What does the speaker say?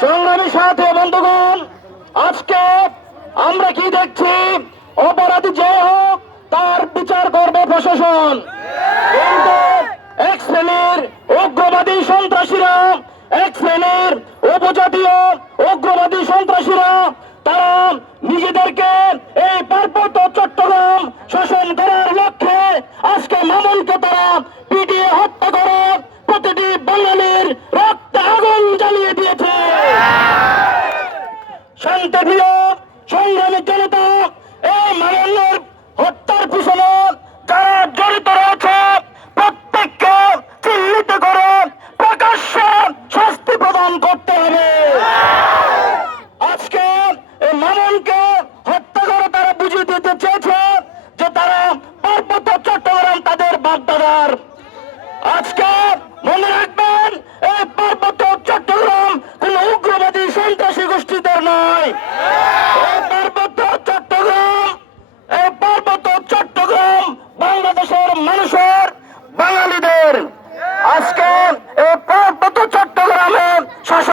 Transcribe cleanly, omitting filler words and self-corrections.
সংগ্রামী সাথী বন্ধুগণ, আজকে আমরা কি দেখছি? অপরাধী যে হোক তার বিচার করবে প্রশাসন, কিন্তু এক শ্রেণীর উগ্রবাদী সন্ত্রাসীরা, এক শ্রেণীর উপজাতীয় উগ্রবাদী সন্ত্রাসীরা তারা নিজেদেরকে এই পার্বত্য চট্টগ্রাম শাসন করার লক্ষ্যে আজকে মামুনকে তারা পিটিয়ে হত্যা করে প্রতিটি বাঙালির রক্তে আগুন জ্বালিয়ে দিয়েছে। শান্তিপ্রিয় সংগ্রামী জনতা, এই মামুনের হত্যার পিছনে যারা জড়িত রয়েছে প্রত্যেককে চিহ্নিত করে প্রকাশ্যে শাস্তি প্রদান করতে হবে। আজকে এই মামুনকে হত্যা করে তারা বুঝিয়ে দিতে চেয়েছে যে তারা পার্বত্য চট্টগ্রাম তাদের বাগদাদার। আজকে মনে রাখবেন, এই পার্বত্য চট্টগ্রাম কোন উগ্রবাদী সন্ত্রাসী গোষ্ঠীদের নয়। এই পার্বত্য চট্টগ্রাম বাংলাদেশের মানুষের